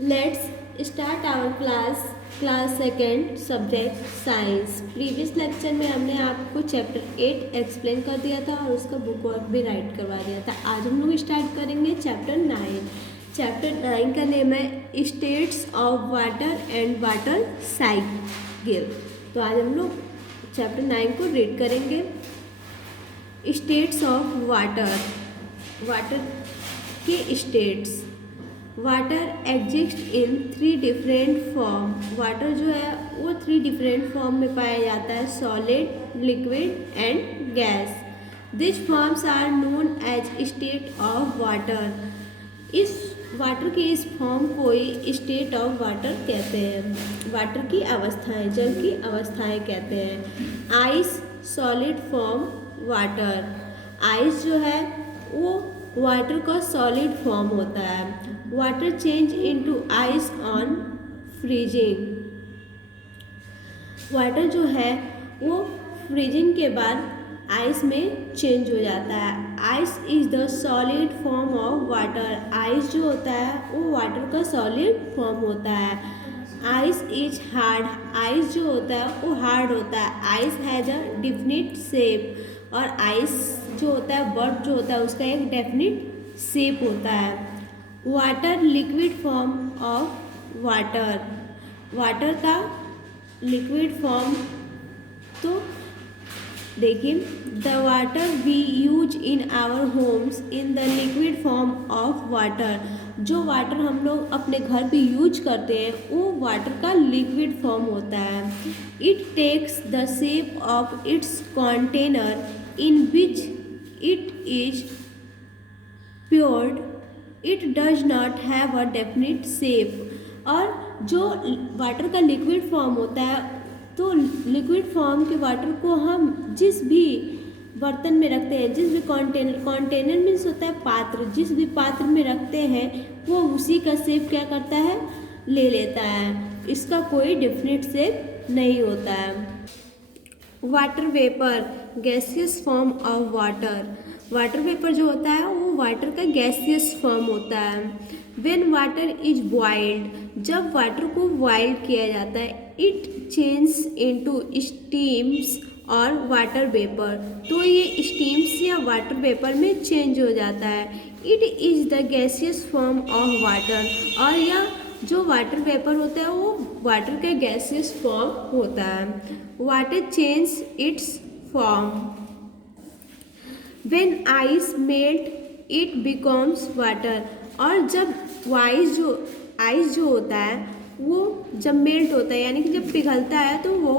Let's start our class second subject science. Previous lecture में हमने आपको चैप्टर 8 एक्सप्लेन कर दिया था और उसका बुक वर्क भी राइट करवा दिया था। आज हम लोग स्टार्ट करेंगे चैप्टर 9। चैप्टर 9 का नेम है states of water and water cycle. तो आज हम लोग चैप्टर 9 को रीड करेंगे। स्टेट्स ऑफ वाटर, वाटर के states. Water exist in 3 different form. Water जो है वो 3 डिफरेंट फॉर्म में पाया जाता है, solid, liquid and gas. This forms are known as state of water. इस वाटर के इस फॉर्म को ही स्टेट ऑफ वाटर कहते हैं। वाटर की अवस्थाएं, जल की अवस्थाएं कहते हैं। Ice, solid form water. Ice जो है वो वाटर का सॉलिड फॉर्म होता है। Water change into ice on freezing. Water जो है वो फ्रीजिंग के बाद आइस में चेंज हो जाता है। Ice is the solid form of water. Ice जो होता है वो वाटर का सॉलिड फॉर्म होता है। Ice is hard. आइस जो होता है वो हार्ड होता है। Ice has a definite shape. और आइस जो होता है, बर्फ जो होता है, उसका एक डेफिनिट शेप होता है। Water liquid form of water. Water का लिक्विड फॉर्म, तो देखिए, the water we use in our homes in the liquid form of water. जो वाटर हम लोग अपने घर पे यूज करते हैं वो वाटर का लिक्विड फॉर्म होता है। It takes the shape of its container in which it is poured. It does not have a definite shape. और जो वाटर का लिक्विड फॉर्म होता है, तो लिक्विड फॉर्म के वाटर को हम जिस भी बर्तन में रखते हैं, जिस भी कंटेनर मीन्स होता है पात्र, जिस भी पात्र में रखते हैं वो उसी का शेप क्या करता है, ले लेता है। इसका कोई डेफिनिट शेप नहीं होता है। Water vapour, gaseous form of water. Water vapour जो होता है वो वाटर का गैसियस फॉर्म होता है। व्हेन वाटर इज बॉइल्ड, जब वाटर को बॉइल किया जाता है, इट चेंज इनटू स्टीम्स और वाटर वेपर। तो ये स्टीम्स या वाटर वेपर में चेंज हो जाता है। It is the gaseous form of water. और यह जो वाटर वेपर होता है वो वाटर का गैसियस फॉर्म होता है। Water change it's form. When ice melt, it becomes water। और जब आइस जो होता है वो जब मेल्ट होता है, यानी कि जब पिघलता है, तो वो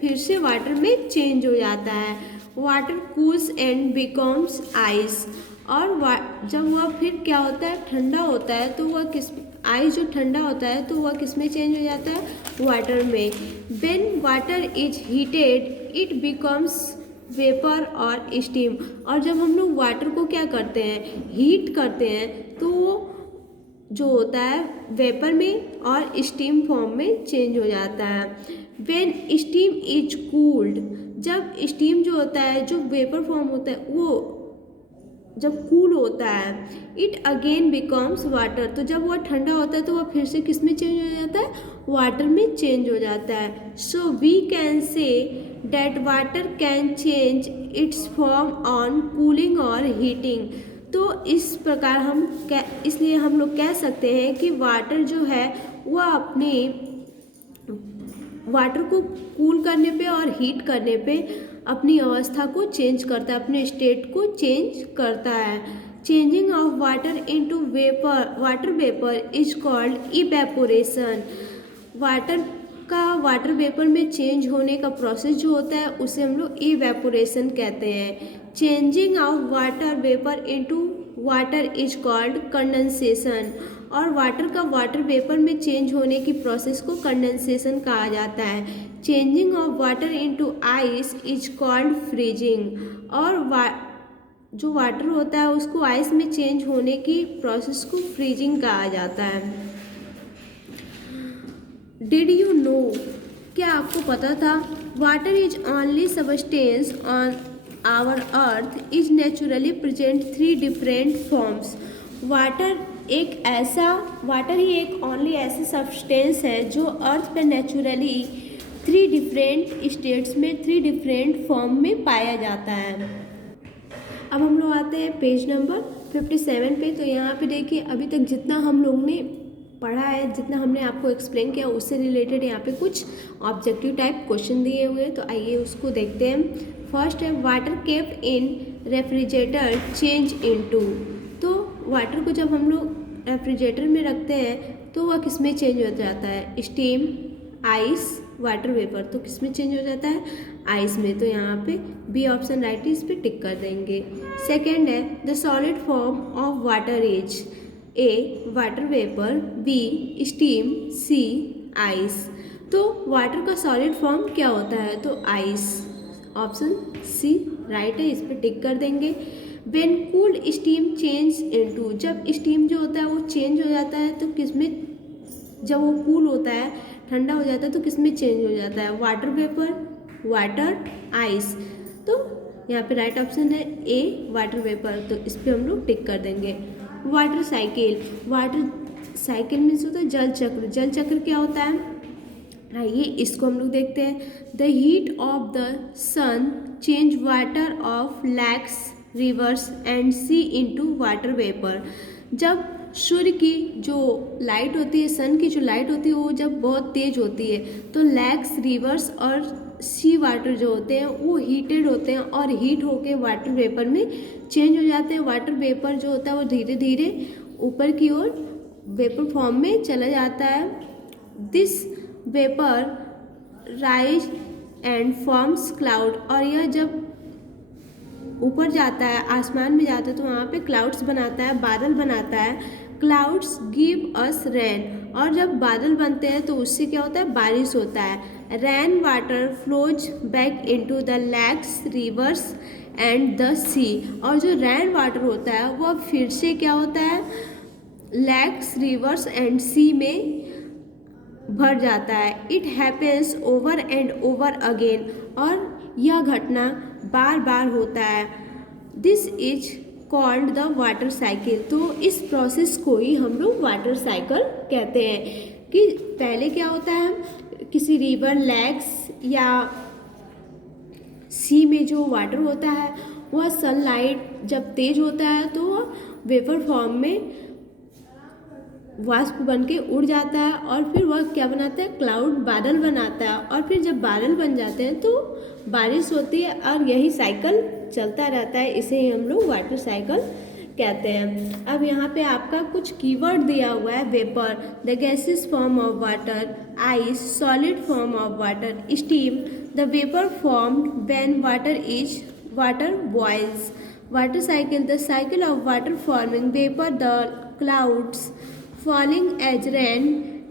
फिर से वाटर में चेंज हो जाता है। Water cools and becomes ice. और जब वह फिर क्या होता है, ठंडा होता है, तो वह आइस जो ठंडा होता है तो वह किस में चेंज हो जाता है, वाटर में। When water is heated, it becomes vapour और स्टीम। और जब हम लोग वाटर को क्या करते हैं, हीट करते हैं, तो वो जो होता है वेपर में और स्टीम फॉर्म में चेंज हो जाता है। व्हेन स्टीम इज कूल्ड, जब स्टीम जो होता है, जो वेपर फॉर्म होता है, वो जब कूल होता है, इट अगेन बिकम्स वाटर। तो जब वह ठंडा होता है तो वह फिर से किस में चेंज हो जाता है, वाटर में चेंज हो जाता है। So we can say that water can change its form on cooling और heating। तो इस प्रकार इसलिए हम लोग कह सकते हैं कि वाटर जो है वह अपने वाटर को कूल करने पे और हीट करने पे अपनी अवस्था को चेंज करता है, अपने स्टेट को चेंज करता है। Changing of water into vapour, water vapour is called evaporation. Water vapour में चेंज होने का प्रोसेस जो होता है उसे हम लोग इवेपोरेशन कहते हैं। Changing of water vapour into water is called condensation. और वाटर का वाटर वेपर में चेंज होने की प्रोसेस को कंडेंसेशन कहा जाता है। Changing of water into ice is called freezing. और जो वाटर होता है उसको आइस में चेंज होने की प्रोसेस को फ्रीजिंग कहा जाता है। डिड यू नो, क्या आपको पता था, water is only substance on our earth is naturally present 3 different forms. Water एक ऐसा वाटर ही एक ओनली ऐसा सब्सटेंस है जो अर्थ पे नेचुरली 3 डिफरेंट स्टेट्स में 3 डिफरेंट फॉर्म में पाया जाता है। अब हम लोग आते हैं पेज नंबर 57 पे। तो यहाँ पे देखिए अभी तक जितना हम लोग ने पढ़ा है, जितना हमने आपको एक्सप्लेन किया उससे रिलेटेड यहाँ पे कुछ ऑब्जेक्टिव टाइप क्वेश्चन दिए हुए हैं, तो आइए उसको देखते हैं। फर्स्ट है water kept in refrigerator change into. तो वाटर को जब हम लोग रेफ्रिजरेटर में रखते हैं तो वह किस में चेंज हो जाता है? Steam, ice, water vapour. तो किस में चेंज हो जाता है? आइस में। तो यहाँ पे बी ऑप्शन राइट है, इस पर टिक कर देंगे। सेकेंड है the solid form of water is A water vapour, B steam, C ice. तो वाटर का सॉलिड फॉर्म क्या होता है? तो आइस। ऑप्शन सी राइट है, इस पर टिक कर देंगे। When cooled steam change into, जब स्टीम जो होता है वो चेंज हो जाता है तो किसमें, जब वो कूल होता है ठंडा हो जाता है तो किसमें चेंज हो जाता है? Water vapour, water, ice. तो यहाँ पे राइट ऑप्शन है ए वाटर वेपर, तो इस पर हम लोग टिक कर देंगे। Water cycle, water cycle means होता है जल चक्र। जल चक्र क्या होता है? आइए इसको हम लोग देखते हैं। The heat of the sun change water of lakes, rivers and sea into water vapour. जब सूर्य की जो लाइट होती है, सन की जो लाइट होती है वो जब बहुत तेज होती है तो लैक्स, रिवर्स और सी वाटर जो होते हैं वो हीटेड होते हैं और हीट होके वाटर वेपर में चेंज हो जाते हैं। वाटर वेपर जो होता है वो धीरे धीरे ऊपर की ओर वेपर फॉर्म में चला जाता है। This vapour rise and forms cloud. और यह जब ऊपर जाता है, आसमान में जाता है तो वहाँ पे क्लाउड्स बनाता है, बादल बनाता है। Clouds give us rain. और जब बादल बनते हैं तो उससे क्या होता है? बारिश होता है। Rain water flows back into the lakes, rivers and the sea. और जो रेन वाटर होता है वह फिर से क्या होता है? लेक्स, रिवर्स एंड सी में भर जाता है। It happens over and over again. और यह घटना बार बार होता है। This is called the water cycle. तो इस प्रोसेस को ही हम लोग वाटर साइकिल कहते हैं। कि पहले क्या होता है, किसी रिवर, लेक्स या सी में जो वाटर होता है वह सनलाइट जब तेज होता है तो वह वेपर फॉर्म में वाष्प बन के उड़ जाता है और फिर वह क्या बनाता है? क्लाउड, बादल बनाता है। और फिर जब बादल बन जाते हैं तो बारिश होती है और यही साइकिल चलता रहता है। इसे ही हम लोग वाटर साइकिल कहते हैं। अब यहाँ पे आपका कुछ कीवर्ड दिया हुआ है। Vapour, the gases form of water, ice, solid form of water, steam, the vapour formed when water boils, water cycle, the cycle of water forming vapour, the clouds falling as rain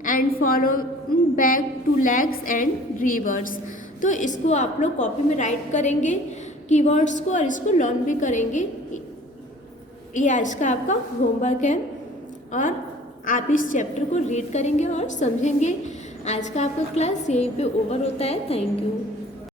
and following back to lakes and rivers। तो इसको आप लोग copy में right करेंगे keywords को और इसको learn भी करेंगे। ये आज का आपका होमवर्क है और आप इस चैप्टर को रीड करेंगे और समझेंगे। आज का आपका क्लास यहीं पे ओवर होता है। Thank you.